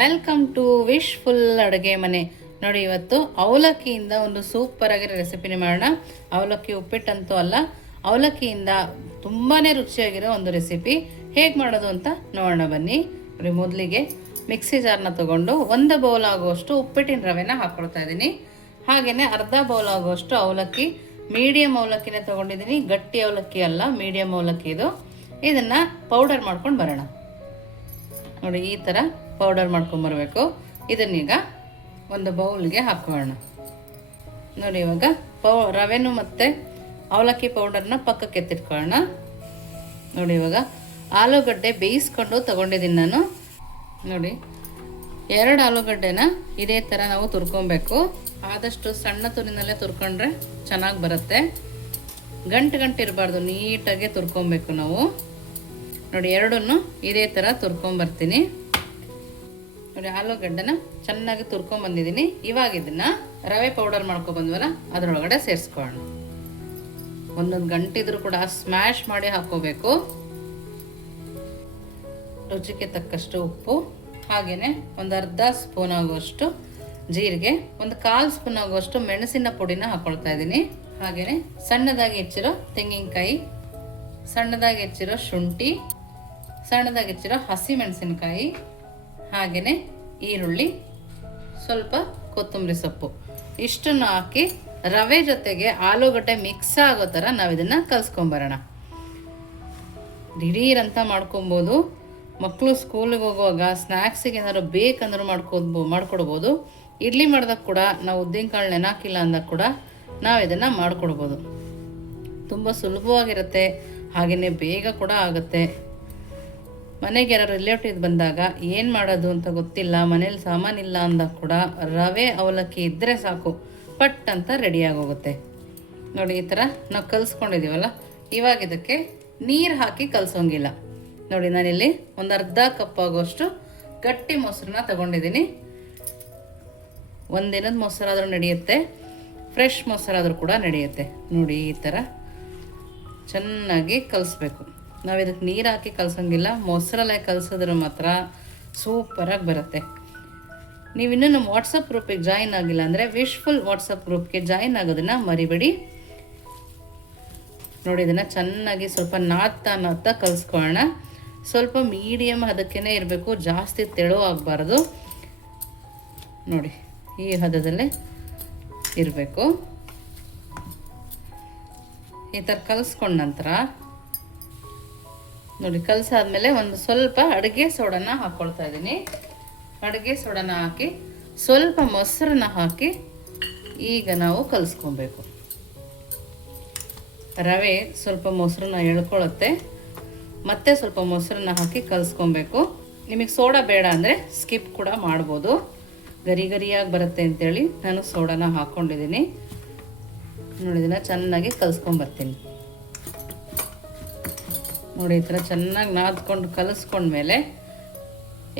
Welcome to wish full ಅಡುಗೆ ಮನೆ. ನೋಡಿ, ಇವತ್ತು ಅವಲಕ್ಕಿಯಿಂದ ಒಂದು ಸೂಪರ್ ಆಗಿರೋ ರೆಸಿಪಿನೇ ಮಾಡೋಣ. ಅವಲಕ್ಕಿ ಉಪ್ಪಿಟ್ಟಂತೂ ಅಲ್ಲ, ಅವಲಕ್ಕಿಯಿಂದ ತುಂಬಾ ರುಚಿಯಾಗಿರೋ ಒಂದು ರೆಸಿಪಿ ಹೇಗೆ ಮಾಡೋದು ಅಂತ ನೋಡೋಣ ಬನ್ನಿ. ನೋಡಿ, ಮೊದಲಿಗೆ ಮಿಕ್ಸಿ ಜಾರ್ನ ತಗೊಂಡು ಒಂದು ಬೌಲ್ ಆಗುವಷ್ಟು ಉಪ್ಪಿಟ್ಟಿನ ರವೆನ ಹಾಕ್ಕೊಳ್ತಾ ಇದ್ದೀನಿ. ಹಾಗೆಯೇ ಅರ್ಧ ಬೌಲ್ ಆಗುವಷ್ಟು ಅವಲಕ್ಕಿ ಮೀಡಿಯಮ್ ಅವಲಕ್ಕಿನೇ ತೊಗೊಂಡಿದ್ದೀನಿ. ಗಟ್ಟಿ ಅವಲಕ್ಕಿ ಅಲ್ಲ ಮೀಡಿಯಂ ಅವಲಕ್ಕಿ ಇದು. ಇದನ್ನು ಪೌಡರ್ ಮಾಡ್ಕೊಂಡು ಬರೋಣ. ನೋಡಿ, ಈ ಥರ ಪೌಡರ್ ಮಾಡ್ಕೊಂಬರ್ಬೇಕು. ಇದನ್ನೀಗ ಒಂದು ಬೌಲ್ಗೆ ಹಾಕೋಣ. ನೋಡಿ ಇವಾಗ ಪೌ, ರವೆನು ಮತ್ತು ಅವಲಕ್ಕಿ ಪೌಡರ್ನ ಪಕ್ಕಕ್ಕೆ ಎತ್ತಿಟ್ಕೊಳ್ಳೋಣ. ನೋಡಿ ಇವಾಗ ಆಲೂಗಡ್ಡೆ ಬೇಯಿಸ್ಕೊಂಡು ತಗೊಂಡಿದ್ದೀನಿ ನಾನು. ನೋಡಿ, ಎರಡು ಆಲೂಗಡ್ಡೆನ ಇದೇ ಥರ ನಾವು ತುರ್ಕೊಬೇಕು. ಆದಷ್ಟು ಸಣ್ಣ ತುರಿನಲ್ಲೇ ತುರ್ಕೊಂಡ್ರೆ ಚೆನ್ನಾಗಿ ಬರುತ್ತೆ. ಗಂಟು ಗಂಟು ಇರಬಾರ್ದು, ನೀಟಾಗಿ ತುರ್ಕೊಬೇಕು ನಾವು. ನೋಡಿ, ಎರಡನ್ನು ಇದೇ ಥರ ತುರ್ಕೊಂಬರ್ತೀನಿ. ನೋಡಿ ಆಲೂಗಡ್ಡೆನ ಚೆನ್ನಾಗಿ ತುರ್ಕೊಂಬಂದಿದ್ದೀನಿ ಇವಾಗ ಇದನ್ನ ರವೆ ಪೌಡರ್ ಮಾಡ್ಕೊಬಂದ್ವಲ್ಲ ಅದರೊಳಗಡೆ ಸೇರಿಸ್ಕೊಳ್ಳೋಣ. ಒಂದೊಂದು ಗಂಟೆ ಇದ್ರೂ ಕೂಡ ಸ್ಮ್ಯಾಶ್ ಮಾಡಿ ಹಾಕೋಬೇಕು. ರುಚಿಗೆ ತಕ್ಕಷ್ಟು ಉಪ್ಪು ಹಾಗೆಯೇ ಒಂದು ಅರ್ಧ ಸ್ಪೂನ್ ಆಗುವಷ್ಟು ಜೀರಿಗೆ, ಒಂದು ಕಾಲು ಸ್ಪೂನ್ ಆಗುವಷ್ಟು ಮೆಣಸಿನ ಪುಡಿನ ಹಾಕೊಳ್ತಾ ಇದ್ದೀನಿ. ಹಾಗೆಯೇ ಸಣ್ಣದಾಗಿ ಹೆಚ್ಚಿರೋ ತೆಂಗಿನಕಾಯಿ, ಸಣ್ಣದಾಗಿ ಹೆಚ್ಚಿರೋ ಶುಂಠಿ, ಸಣ್ಣದಾಗಿ ಹೆಚ್ಚಿರೋ ಹಸಿ ಮೆಣಸಿನಕಾಯಿ ಹಾಗೆಯೇ ಈರುಳ್ಳಿ, ಸ್ವಲ್ಪ ಕೊತ್ತಂಬರಿ ಸೊಪ್ಪು. ಇಷ್ಟನ್ನು ಹಾಕಿ ರವೆ ಜೊತೆಗೆ ಆಲೂಗಡ್ಡೆ ಮಿಕ್ಸ್ ಆಗೋ ಥರ ನಾವು ಇದನ್ನು ಕಲಿಸ್ಕೊಂಬರೋಣ. ದಿಢೀರಂತ ಮಾಡ್ಕೊಬೋದು. ಮಕ್ಕಳು ಸ್ಕೂಲಿಗೆ ಹೋಗುವಾಗ ಸ್ನ್ಯಾಕ್ಸಿಗೆ ಏನಾದ್ರು ಬೇಕಂದ್ರೂ ಮಾಡ್ಕೊಬೋ ಮಾಡ್ಕೊಡ್ಬೋದು. ಇಡ್ಲಿ ಮಾಡಿದಾಗ ಕೂಡ ನಾವು ಉದ್ದಿನ ಕಾಳು ನೆನಾಕಿಲ್ಲ ಅಂದಾಗ ಕೂಡ ನಾವು ಇದನ್ನು ಮಾಡಿಕೊಡ್ಬೋದು. ತುಂಬ ಸುಲಭವಾಗಿರುತ್ತೆ. ಹಾಗೆಯೇ ಬೇಗ ಕೂಡ ಆಗುತ್ತೆ. ಮನೆಗೆ ಯಾರು ರಿಲೇಟಿವ್ ಬಂದಾಗ ಏನು ಮಾಡೋದು ಅಂತ ಗೊತ್ತಿಲ್ಲ, ಮನೇಲಿ ಸಾಮಾನಿಲ್ಲ ಅಂದಾಗ ಕೂಡ ರವೆ ಅವಲಕ್ಕಿ ಇದ್ದರೆ ಸಾಕು, ಪಟ್ ಅಂತ ರೆಡಿ ಆಗೋಗುತ್ತೆ. ನೋಡಿ ಈ ಥರ ನಾವು ಕಲಿಸ್ಕೊಂಡಿದ್ದೀವಲ್ಲ ಇವಾಗ ಇದಕ್ಕೆ ನೀರು ಹಾಕಿ ಕಲಿಸೋಂಗಿಲ್ಲ. ನೋಡಿ ನಾನಿಲ್ಲಿ ಒಂದು ಅರ್ಧ ಕಪ್ ಆಗೋಷ್ಟು ಗಟ್ಟಿ ಮೊಸರನ್ನ ತಗೊಂಡಿದ್ದೀನಿ ಒಂದಿನದ ಮೊಸರಾದರೂ ನಡೆಯುತ್ತೆ ಫ್ರೆಶ್ ಮೊಸರಾದರೂ ಕೂಡ ನಡೆಯುತ್ತೆ. ನೋಡಿ ಈ ಥರ ಚೆನ್ನಾಗಿ ಕಲಿಸ್ಬೇಕು. ನಾವು ಇದಕ್ಕೆ ನೀರು ಹಾಕಿ ಕಲಸಂಗಿಲ್ಲ ಮೊಸರಲ್ಲೇ ಕಲಸಿದ್ರೆ ಮಾತ್ರ ಸೂಪರಾಗಿ ಬರುತ್ತೆ. ನೀವಿನ್ನೂ ನಮ್ಮ ವಾಟ್ಸಪ್ ಗ್ರೂಪಿಗೆ ಜಾಯಿನ್ ಆಗಿಲ್ಲ ಅಂದರೆ ವಿಶ್ಫುಲ್ ವಾಟ್ಸಪ್ ಗ್ರೂಪ್ಗೆ ಜಾಯಿನ್ ಆಗೋದನ್ನು ಮರಿಬೇಡಿ. ನೋಡಿ, ಇದನ್ನು ಚೆನ್ನಾಗಿ ಸ್ವಲ್ಪ ನಾದ್ತಾ ನಾದ್ತಾ ಕಲಿಸ್ಕೊಳ್ಳೋಣ ಸ್ವಲ್ಪ ಮೀಡಿಯಮ್ ಹದಕ್ಕೇ ಇರಬೇಕು, ಜಾಸ್ತಿ ತೆಳು ಆಗಬಾರ್ದು. ನೋಡಿ, ಈ ಹದದಲ್ಲೇ ಇರಬೇಕು. ಈ ಥರ ಕಲಿಸ್ಕೊಂಡ ನಂತರ ನೋಡಿ, ಕಲಸಾದ್ಮೇಲೆ ಒಂದು ಸ್ವಲ್ಪ ಅಡುಗೆ ಸೋಡನ ಹಾಕ್ಕೊಳ್ತಾ ಇದ್ದೀನಿ. ಅಡುಗೆ ಸೋಡನ ಹಾಕಿ, ಸ್ವಲ್ಪ ಮೊಸರನ್ನ ಹಾಕಿ ಈಗ ನಾವು ಕಲಿಸ್ಕೊಬೇಕು. ರವೆ ಸ್ವಲ್ಪ ಮೊಸರನ್ನ ಎಳ್ಕೊಳ್ಳುತ್ತೆ. ಮತ್ತೆ ಸ್ವಲ್ಪ ಮೊಸರನ್ನ ಹಾಕಿ ಕಲಿಸ್ಕೊಬೇಕು. ನಿಮಗೆ ಸೋಡಾ ಬೇಡ ಅಂದರೆ ಸ್ಕಿಪ್ ಕೂಡ ಮಾಡ್ಬೋದು. ಗರಿ ಗರಿಯಾಗಿ ಬರುತ್ತೆ ಅಂತೇಳಿ ನಾನು ಸೋಡಾನ ಹಾಕ್ಕೊಂಡಿದ್ದೀನಿ. ನೋಡಿದಿನ ಚೆನ್ನಾಗಿ ಕಲಿಸ್ಕೊಂಬರ್ತೀನಿ. ನೋಡಿ, ಈ ಥರ ಚೆನ್ನಾಗಿ ನಾದ್ಕೊಂಡು ಕಲಿಸ್ಕೊಂಡ್ಮೇಲೆ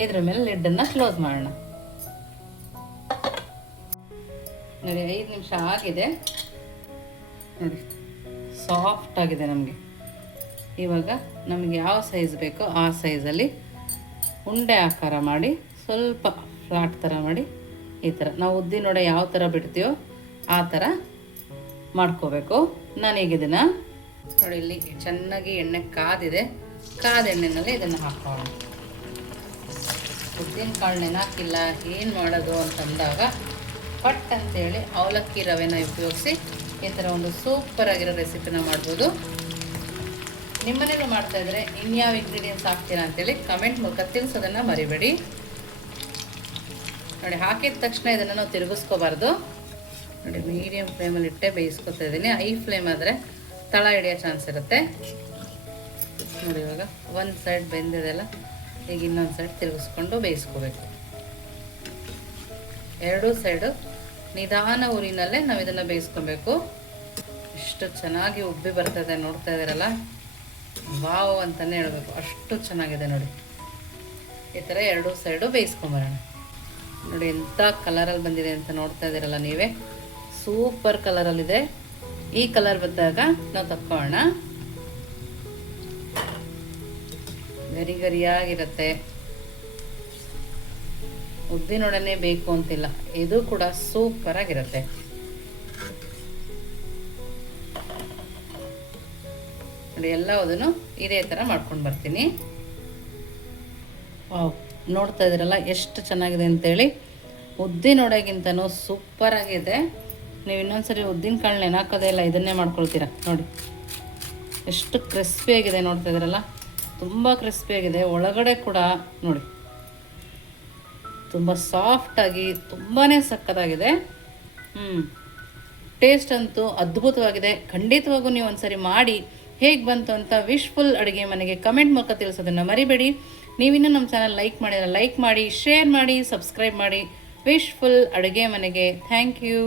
ಇದ್ರ ಮೇಲೆ ಲಿಡ್ಡನ್ನು ಕ್ಲೋಸ್ ಮಾಡೋಣ. ನೋಡಿ, ಐದು ನಿಮಿಷ ಆಗಿದೆ. ನೋಡಿ, ಸಾಫ್ಟ್ ಆಗಿದೆ ನಮಗೆ. ಇವಾಗ ನಮಗೆ ಯಾವ ಸೈಜ್ ಬೇಕೋ ಆ ಸೈಜಲ್ಲಿ ಉಂಡೆ ಆಕಾರ ಮಾಡಿ, ಸ್ವಲ್ಪ ಫ್ಲಾಟ್ ಥರ ಮಾಡಿ ಈ ಥರ. ನಾವು ಉದ್ದಿನ ಯಾವ ಥರ ಬಿಡ್ತೀವೋ ಆ ಥರ ಮಾಡ್ಕೋಬೇಕು. ನಾನೀಗ ಇದನ್ನು ನೋಡಿ, ಇಲ್ಲಿ ಚೆನ್ನಾಗಿ ಎಣ್ಣೆ ಕಾದಿದೆ. ಕಾದ ಎಣ್ಣೆನಲ್ಲಿ ಇದನ್ನು ಹಾಕೋಣ. ಉದ್ದಿನ ಕಾಳು ನೆನಾಕಿಲ್ಲ, ಏನು ಮಾಡೋದು ಅಂತಂದಾಗ ಪಟ್ ಅಂತೇಳಿ ಅವಲಕ್ಕಿ ರವೆನ ಉಪಯೋಗಿಸಿ ಈ ಥರ ಒಂದು ಸೂಪರ್ ಆಗಿರೋ ರೆಸಿಪಿನ ಮಾಡ್ಬೋದು. ನಿಮ್ಮನೇಲೂ ಮಾಡ್ತಾ ಇದ್ರೆ ಇನ್ಯಾವ ಇಂಗ್ರೀಡಿಯೆಂಟ್ಸ್ ಹಾಕ್ತೀರಾ ಅಂತೇಳಿ ಕಮೆಂಟ್ ಮೂಲಕ ತಿಳಿಸೋದನ್ನು ಮರಿಬೇಡಿ. ನೋಡಿ, ಹಾಕಿದ ತಕ್ಷಣ ಇದನ್ನು ನಾವು ತಿರುಗಿಸ್ಕೋಬಾರ್ದು. ನೋಡಿ ಮೀಡಿಯಮ್ ಫ್ಲೇಮಲ್ಲಿ ಇಟ್ಟೆ ಬೇಯಿಸ್ಕೊತಾ ಇದ್ದೀನಿ. ಐ ಫ್ಲೇಮ್ ಆದರೆ ತಳ ಹಿಡಿಯೋ ಚಾನ್ಸ್ ಇರುತ್ತೆ. ನೋಡಿ ಇವಾಗ ಒಂದು ಸೈಡ್ ಬೆಂದಿದೆಲ್ಲ ಈಗ ಇನ್ನೊಂದು ಸೈಡ್ ತಿರುಗಿಸ್ಕೊಂಡು ಬೇಯಿಸ್ಕೋಬೇಕು. ಎರಡೂ ಸೈಡು ನಿಧಾನ ಊರಿನಲ್ಲೇ ನಾವು ಇದನ್ನು ಬೇಯಿಸ್ಕೊಬೇಕು. ಎಷ್ಟು ಚೆನ್ನಾಗಿ ಉಬ್ಬಿ ಬರ್ತದೆ ನೋಡ್ತಾ ಇದ್ದೀರಲ್ಲ? ವಾವ್ ಅಂತಲೇ ಹೇಳಬೇಕು. ಅಷ್ಟು ಚೆನ್ನಾಗಿದೆ ನೋಡಿ. ಈ ಥರ ಎರಡೂ ಸೈಡು ಬೇಯಿಸ್ಕೊಂಬರೋಣ. ನೋಡಿ ಎಂಥ ಕಲರಲ್ಲಿ ಬಂದಿದೆ ಅಂತ ನೋಡ್ತಾ ಇದ್ದೀರಲ್ಲ ನೀವೇ? ಸೂಪರ್ ಕಲರಲ್ಲಿದೆ ಈ ಕಲರ್ ಬಂದಾಗ ನಾವು ತಕ್ಕೋಣ ಗರಿ ಗರಿಯಾಗಿರುತ್ತೆ. ಉದ್ದಿನೊಡನೆ ಬೇಕು ಅಂತಿಲ್ಲ. ಇದು ಕೂಡ ಸೂಪರ್ ಆಗಿರುತ್ತೆ. ನೋಡಿ, ಎಲ್ಲವುದನ್ನು ಇದೇ ಥರ ಮಾಡ್ಕೊಂಡು ಬರ್ತೀನಿ. ನೋಡ್ತಾ ಇದ್ದೀರಲ್ಲ, ಎಷ್ಟು ಚೆನ್ನಾಗಿದೆ ಅಂತೇಳಿ. ಸೂಪರ್ ಆಗಿದೆ. ನೀವು ಇನ್ನೊಂದ್ಸರಿ ಉದ್ದಿನ ಕಾಳು ನೆನಾಕೋದೇ ಇಲ್ಲ, ಇದನ್ನೇ ಮಾಡ್ಕೊಳ್ತೀರ? ನೋಡಿ. ಎಷ್ಟು ಕ್ರಿಸ್ಪಿ ಆಗಿದೆ ನೋಡ್ತಾ ಇದ್ದೀರಲ್ಲ? ತುಂಬ ಕ್ರಿಸ್ಪಿ ಆಗಿದೆ. ಒಳಗಡೆ ಕೂಡ, ನೋಡಿ. ತುಂಬ ಸಾಫ್ಟಾಗಿ ತುಂಬಾ ಸಕ್ಕತ್ತಾಗಿದೆ ಹ್ಞೂ ಟೇಸ್ಟ್ ಅಂತೂ ಅದ್ಭುತವಾಗಿದೆ. ಖಂಡಿತವಾಗೂ ನೀವು ಒಂದ್ಸರಿ ಮಾಡಿ, ಹೇಗೆ ಬಂತು ಅಂತ ವಿಶ್ಫುಲ್ ಅಡುಗೆ ಮನೆಗೆ ಕಮೆಂಟ್ ಮೂಲಕ ತಿಳಿಸೋದನ್ನು ಮರಿಬೇಡಿ. ನೀವಿನ್ನೂ ನಮ್ಮ ಚಾನಲ್ ಲೈಕ್ ಮಾಡಿದ್ರೆ ಲೈಕ್ ಮಾಡಿ ಶೇರ್ ಮಾಡಿ ಸಬ್ಸ್ಕ್ರೈಬ್ ಮಾಡಿ. ವಿಶ್ಫುಲ್ ಅಡುಗೆ ಮನೆಗೆ. Thank you